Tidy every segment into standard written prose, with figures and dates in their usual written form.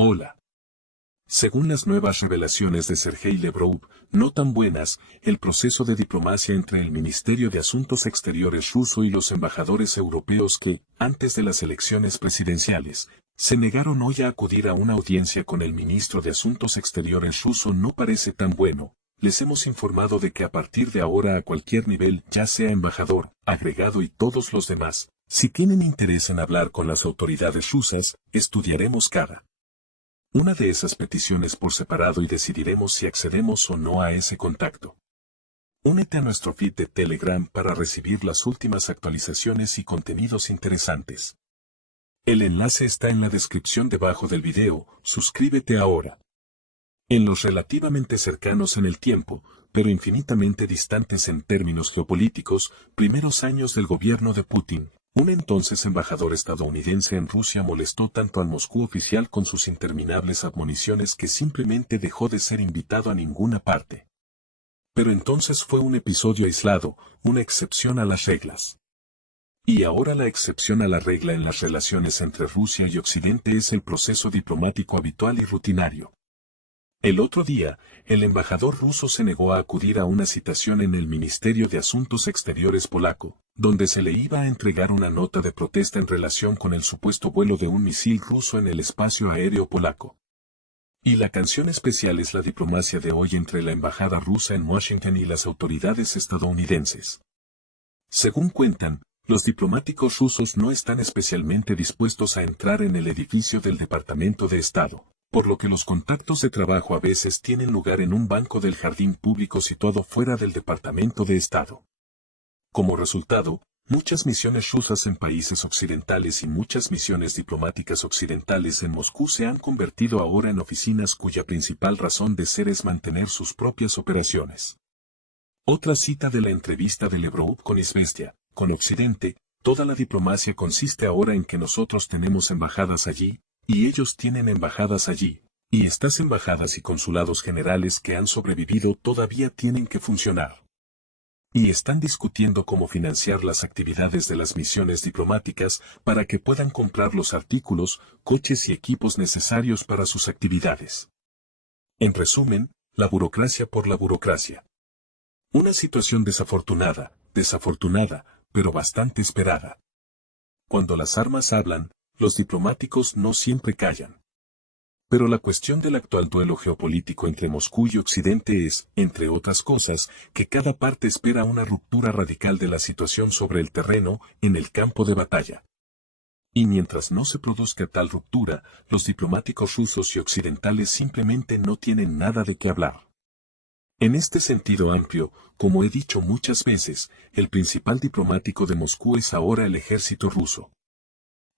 Hola. Según las nuevas revelaciones de Sergei Lavrov, no tan buenas, el proceso de diplomacia entre el Ministerio de Asuntos Exteriores ruso y los embajadores europeos que, antes de las elecciones presidenciales, se negaron hoy a acudir a una audiencia con el ministro de Asuntos Exteriores ruso no parece tan bueno. Les hemos informado de que a partir de ahora a cualquier nivel, ya sea embajador, agregado y todos los demás, si tienen interés en hablar con las autoridades rusas, estudiaremos cada una de esas peticiones por separado y decidiremos si accedemos o no a ese contacto. Únete a nuestro feed de Telegram para recibir las últimas actualizaciones y contenidos interesantes. El enlace está en la descripción debajo del video, suscríbete ahora. En los relativamente cercanos en el tiempo, pero infinitamente distantes en términos geopolíticos, primeros años del gobierno de Putin, un entonces embajador estadounidense en Rusia molestó tanto al Moscú oficial con sus interminables admoniciones que simplemente dejó de ser invitado a ninguna parte. Pero entonces fue un episodio aislado, una excepción a las reglas. Y ahora la excepción a la regla en las relaciones entre Rusia y Occidente es el proceso diplomático habitual y rutinario. El otro día, el embajador ruso se negó a acudir a una citación en el Ministerio de Asuntos Exteriores polaco, donde se le iba a entregar una nota de protesta en relación con el supuesto vuelo de un misil ruso en el espacio aéreo polaco. Y la canción especial es la diplomacia de hoy entre la embajada rusa en Washington y las autoridades estadounidenses. Según cuentan, los diplomáticos rusos no están especialmente dispuestos a entrar en el edificio del Departamento de Estado, por lo que los contactos de trabajo a veces tienen lugar en un banco del jardín público situado fuera del Departamento de Estado. Como resultado, muchas misiones rusas en países occidentales y muchas misiones diplomáticas occidentales en Moscú se han convertido ahora en oficinas cuya principal razón de ser es mantener sus propias operaciones. Otra cita de la entrevista de Lavrov con Izvestia, con Occidente, toda la diplomacia consiste ahora en que nosotros tenemos embajadas allí, y ellos tienen embajadas allí, y estas embajadas y consulados generales que han sobrevivido todavía tienen que funcionar. Y están discutiendo cómo financiar las actividades de las misiones diplomáticas para que puedan comprar los artículos, coches y equipos necesarios para sus actividades. En resumen, la burocracia por la burocracia. Una situación desafortunada, pero bastante esperada. Cuando las armas hablan, los diplomáticos no siempre callan. Pero la cuestión del actual duelo geopolítico entre Moscú y Occidente es, entre otras cosas, que cada parte espera una ruptura radical de la situación sobre el terreno, en el campo de batalla. Y mientras no se produzca tal ruptura, los diplomáticos rusos y occidentales simplemente no tienen nada de qué hablar. En este sentido amplio, como he dicho muchas veces, el principal diplomático de Moscú es ahora el ejército ruso.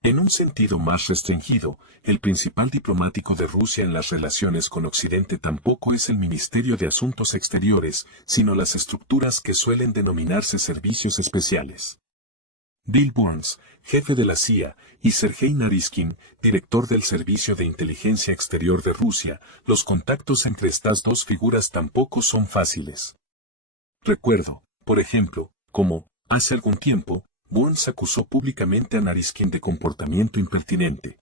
En un sentido más restringido, el principal diplomático de Rusia en las relaciones con Occidente tampoco es el Ministerio de Asuntos Exteriores, sino las estructuras que suelen denominarse servicios especiales. Bill Burns, jefe de la CIA, y Sergei Naryshkin, director del Servicio de Inteligencia Exterior de Rusia, los contactos entre estas dos figuras tampoco son fáciles. Recuerdo, por ejemplo, cómo, hace algún tiempo, Burns acusó públicamente a Naryshkin de comportamiento impertinente.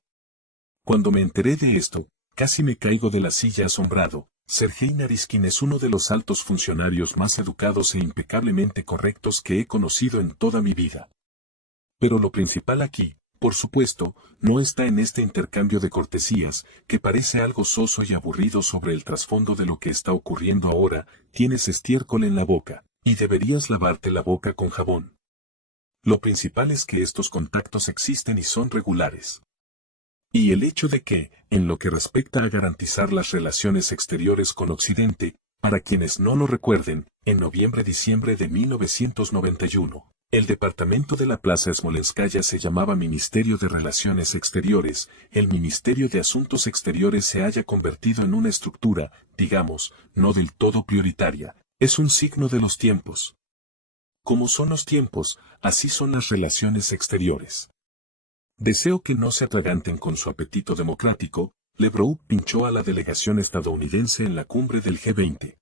Cuando me enteré de esto, casi me caigo de la silla asombrado. Sergei Naryshkin es uno de los altos funcionarios más educados e impecablemente correctos que he conocido en toda mi vida. Pero lo principal aquí, por supuesto, no está en este intercambio de cortesías, que parece algo soso y aburrido sobre el trasfondo de lo que está ocurriendo ahora. Tienes estiércol en la boca, y deberías lavarte la boca con jabón. Lo principal es que estos contactos existen y son regulares. Y el hecho de que, en lo que respecta a garantizar las relaciones exteriores con Occidente, para quienes no lo recuerden, en noviembre-diciembre de 1991, el departamento de la Plaza Smolenskaya se llamaba Ministerio de Relaciones Exteriores. El Ministerio de Asuntos Exteriores se haya convertido en una estructura, digamos, no del todo prioritaria, es un signo de los tiempos. Como son los tiempos, así son las relaciones exteriores. Deseo que no se atraganten con su apetito democrático. Lavrov pinchó a la delegación estadounidense en la cumbre del G20.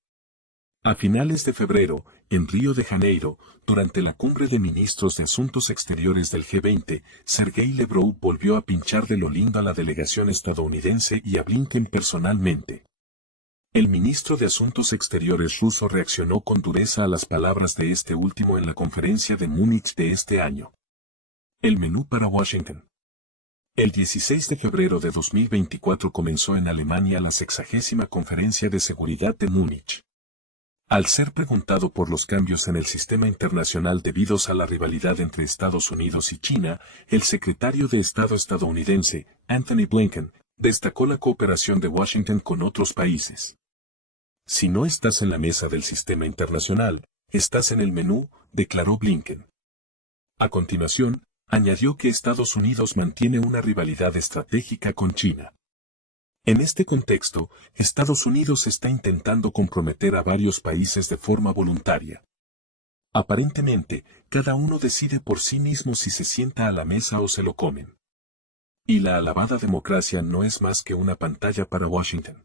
A finales de febrero, en Río de Janeiro, durante la cumbre de ministros de Asuntos Exteriores del G20, Sergei Lavrov volvió a pinchar de lo lindo a la delegación estadounidense y a Blinken personalmente. El ministro de Asuntos Exteriores ruso reaccionó con dureza a las palabras de este último en la conferencia de Múnich de este año. El menú para Washington. El 16 de febrero de 2024 comenzó en Alemania la 60ª Conferencia de Seguridad de Múnich. Al ser preguntado por los cambios en el sistema internacional debidos a la rivalidad entre Estados Unidos y China, el secretario de Estado estadounidense, Anthony Blinken, destacó la cooperación de Washington con otros países. Si no estás en la mesa del sistema internacional, estás en el menú, declaró Blinken. A continuación, añadió que Estados Unidos mantiene una rivalidad estratégica con China. En este contexto, Estados Unidos está intentando comprometer a varios países de forma voluntaria. Aparentemente, cada uno decide por sí mismo si se sienta a la mesa o se lo comen. Y la alabada democracia no es más que una pantalla para Washington.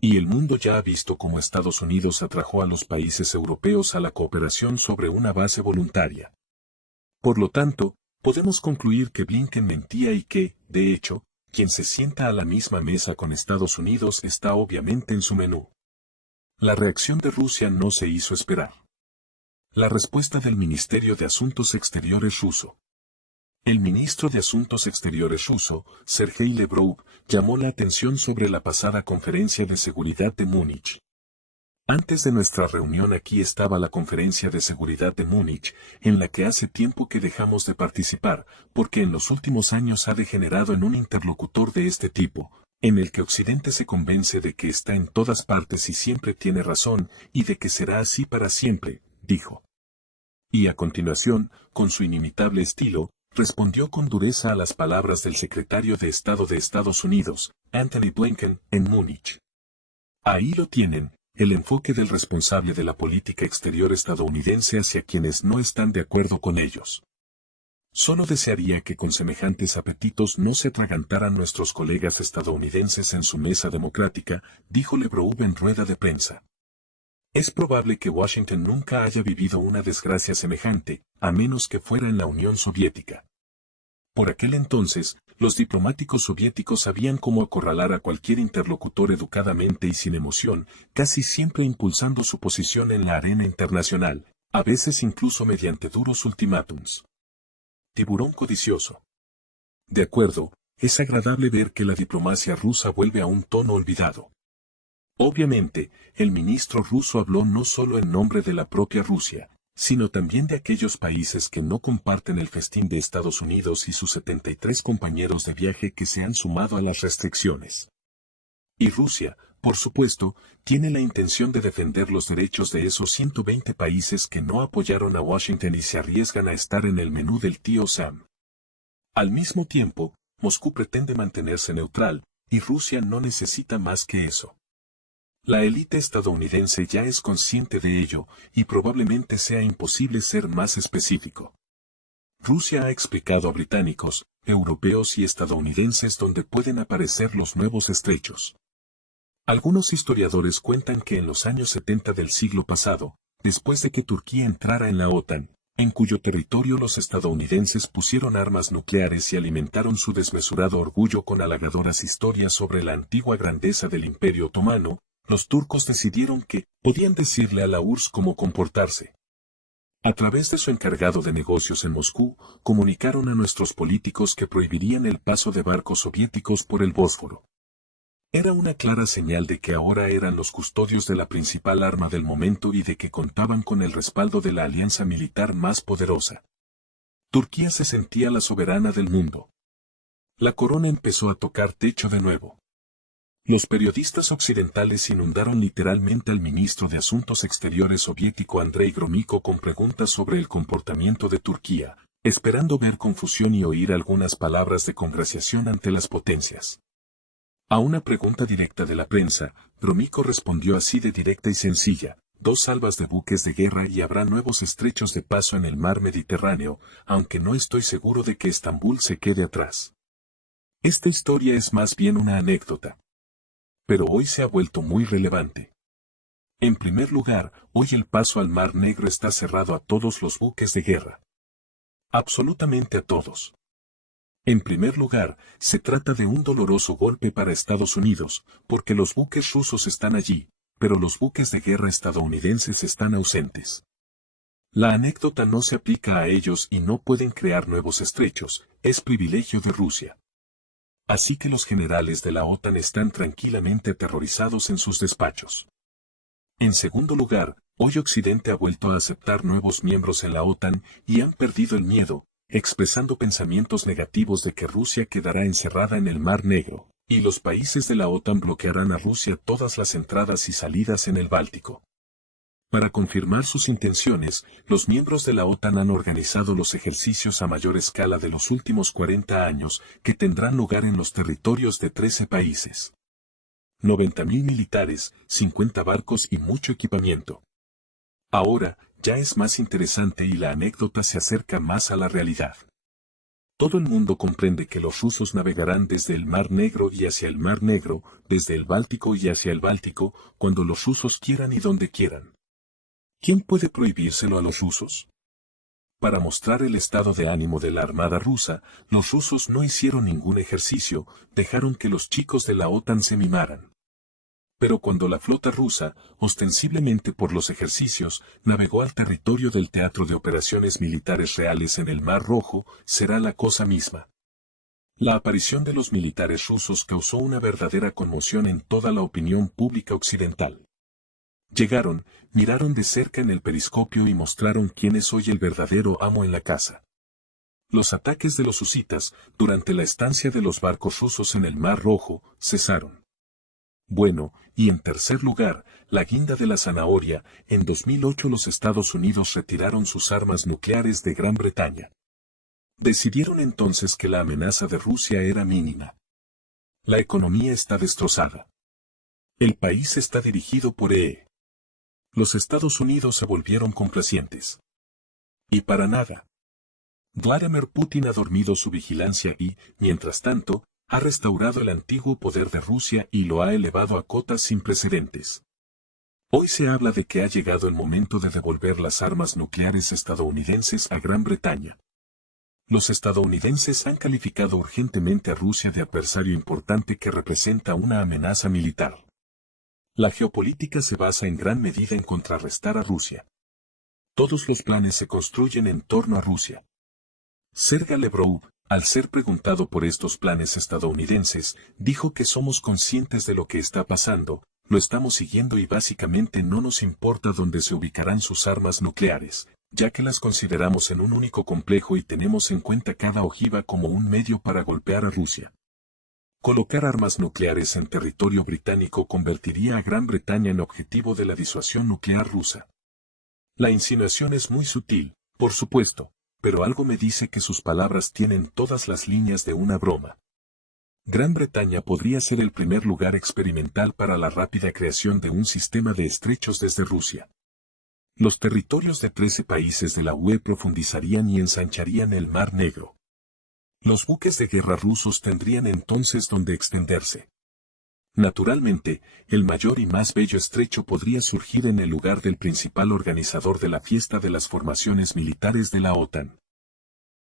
Y el mundo ya ha visto cómo Estados Unidos atrajo a los países europeos a la cooperación sobre una base voluntaria. Por lo tanto, podemos concluir que Blinken mentía y que, de hecho, quien se sienta a la misma mesa con Estados Unidos está obviamente en su menú. La reacción de Rusia no se hizo esperar. La respuesta del Ministerio de Asuntos Exteriores ruso. El ministro de Asuntos Exteriores ruso, Sergei Lavrov, llamó la atención sobre la pasada conferencia de seguridad de Múnich. Antes de nuestra reunión aquí estaba la conferencia de seguridad de Múnich, en la que hace tiempo que dejamos de participar, porque en los últimos años ha degenerado en un interlocutor de este tipo, en el que Occidente se convence de que está en todas partes y siempre tiene razón, y de que será así para siempre, dijo. Y a continuación, con su inimitable estilo, respondió con dureza a las palabras del secretario de Estado de Estados Unidos, Anthony Blinken, en Múnich. Ahí lo tienen. El enfoque del responsable de la política exterior estadounidense hacia quienes no están de acuerdo con ellos. Solo desearía que con semejantes apetitos no se atragantaran nuestros colegas estadounidenses en su mesa democrática, dijo Lavrov en rueda de prensa. Es probable que Washington nunca haya vivido una desgracia semejante, a menos que fuera en la Unión Soviética. Por aquel entonces, los diplomáticos soviéticos sabían cómo acorralar a cualquier interlocutor educadamente y sin emoción, casi siempre impulsando su posición en la arena internacional, a veces incluso mediante duros ultimátums. Tiburón codicioso. De acuerdo, es agradable ver que la diplomacia rusa vuelve a un tono olvidado. Obviamente, el ministro ruso habló no solo en nombre de la propia Rusia, sino también de aquellos países que no comparten el festín de Estados Unidos y sus 73 compañeros de viaje que se han sumado a las restricciones. Y Rusia, por supuesto, tiene la intención de defender los derechos de esos 120 países que no apoyaron a Washington y se arriesgan a estar en el menú del tío Sam. Al mismo tiempo, Moscú pretende mantenerse neutral, y Rusia no necesita más que eso. La élite estadounidense ya es consciente de ello, y probablemente sea imposible ser más específico. Rusia ha explicado a británicos, europeos y estadounidenses dónde pueden aparecer los nuevos estrechos. Algunos historiadores cuentan que en los años 70 del siglo pasado, después de que Turquía entrara en la OTAN, en cuyo territorio los estadounidenses pusieron armas nucleares y alimentaron su desmesurado orgullo con halagadoras historias sobre la antigua grandeza del Imperio Otomano, los turcos decidieron que podían decirle a la URSS cómo comportarse. A través de su encargado de negocios en Moscú, comunicaron a nuestros políticos que prohibirían el paso de barcos soviéticos por el Bósforo. Era una clara señal de que ahora eran los custodios de la principal arma del momento y de que contaban con el respaldo de la alianza militar más poderosa. Turquía se sentía la soberana del mundo. La corona empezó a tocar techo de nuevo. Los periodistas occidentales inundaron literalmente al ministro de Asuntos Exteriores soviético Andrei Gromyko con preguntas sobre el comportamiento de Turquía, esperando ver confusión y oír algunas palabras de congraciación ante las potencias. A una pregunta directa de la prensa, Gromyko respondió así de directa y sencilla: 2 salvas de buques de guerra y habrá nuevos estrechos de paso en el mar Mediterráneo, aunque no estoy seguro de que Estambul se quede atrás. Esta historia es más bien una anécdota. Pero hoy se ha vuelto muy relevante. En primer lugar, hoy el paso al Mar Negro está cerrado a todos los buques de guerra. Absolutamente a todos. En primer lugar, se trata de un doloroso golpe para Estados Unidos, porque los buques rusos están allí, pero los buques de guerra estadounidenses están ausentes. La anécdota no se aplica a ellos y no pueden crear nuevos estrechos, es privilegio de Rusia. Así que los generales de la OTAN están tranquilamente aterrorizados en sus despachos. En segundo lugar, hoy Occidente ha vuelto a aceptar nuevos miembros en la OTAN y han perdido el miedo, expresando pensamientos negativos de que Rusia quedará encerrada en el Mar Negro, y los países de la OTAN bloquearán a Rusia todas las entradas y salidas en el Báltico. Para confirmar sus intenciones, los miembros de la OTAN han organizado los ejercicios a mayor escala de los últimos 40 años, que tendrán lugar en los territorios de 13 países. 90.000 militares, 50 barcos y mucho equipamiento. Ahora, ya es más interesante y la anécdota se acerca más a la realidad. Todo el mundo comprende que los rusos navegarán desde el Mar Negro y hacia el Mar Negro, desde el Báltico y hacia el Báltico, cuando los rusos quieran y donde quieran. ¿Quién puede prohibírselo a los rusos? Para mostrar el estado de ánimo de la armada rusa, los rusos no hicieron ningún ejercicio, dejaron que los chicos de la OTAN se mimaran. Pero cuando la flota rusa, ostensiblemente por los ejercicios, navegó al territorio del Teatro de Operaciones Militares Reales en el Mar Rojo, será la cosa misma. La aparición de los militares rusos causó una verdadera conmoción en toda la opinión pública occidental. Llegaron, miraron de cerca en el periscopio y mostraron quién es hoy el verdadero amo en la casa. Los ataques de los husitas, durante la estancia de los barcos rusos en el Mar Rojo, cesaron. Bueno, y en tercer lugar, la guinda de la zanahoria, en 2008 los Estados Unidos retiraron sus armas nucleares de Gran Bretaña. Decidieron entonces que la amenaza de Rusia era mínima. La economía está destrozada. El país está dirigido por Los Estados Unidos se volvieron complacientes. Y para nada. Vladimir Putin ha dormido su vigilancia y, mientras tanto, ha restaurado el antiguo poder de Rusia y lo ha elevado a cotas sin precedentes. Hoy se habla de que ha llegado el momento de devolver las armas nucleares estadounidenses a Gran Bretaña. Los estadounidenses han calificado urgentemente a Rusia de adversario importante que representa una amenaza militar. La geopolítica se basa en gran medida en contrarrestar a Rusia. Todos los planes se construyen en torno a Rusia. Sergey Lavrov, al ser preguntado por estos planes estadounidenses, dijo que somos conscientes de lo que está pasando, lo estamos siguiendo y básicamente no nos importa dónde se ubicarán sus armas nucleares, ya que las consideramos en un único complejo y tenemos en cuenta cada ojiva como un medio para golpear a Rusia. Colocar armas nucleares en territorio británico convertiría a Gran Bretaña en objetivo de la disuasión nuclear rusa. La insinuación es muy sutil, por supuesto, pero algo me dice que sus palabras tienen todas las líneas de una broma. Gran Bretaña podría ser el primer lugar experimental para la rápida creación de un sistema de estrechos desde Rusia. Los territorios de 13 países de la UE profundizarían y ensancharían el Mar Negro. Los buques de guerra rusos tendrían entonces donde extenderse. Naturalmente, el mayor y más bello estrecho podría surgir en el lugar del principal organizador de la fiesta de las formaciones militares de la OTAN.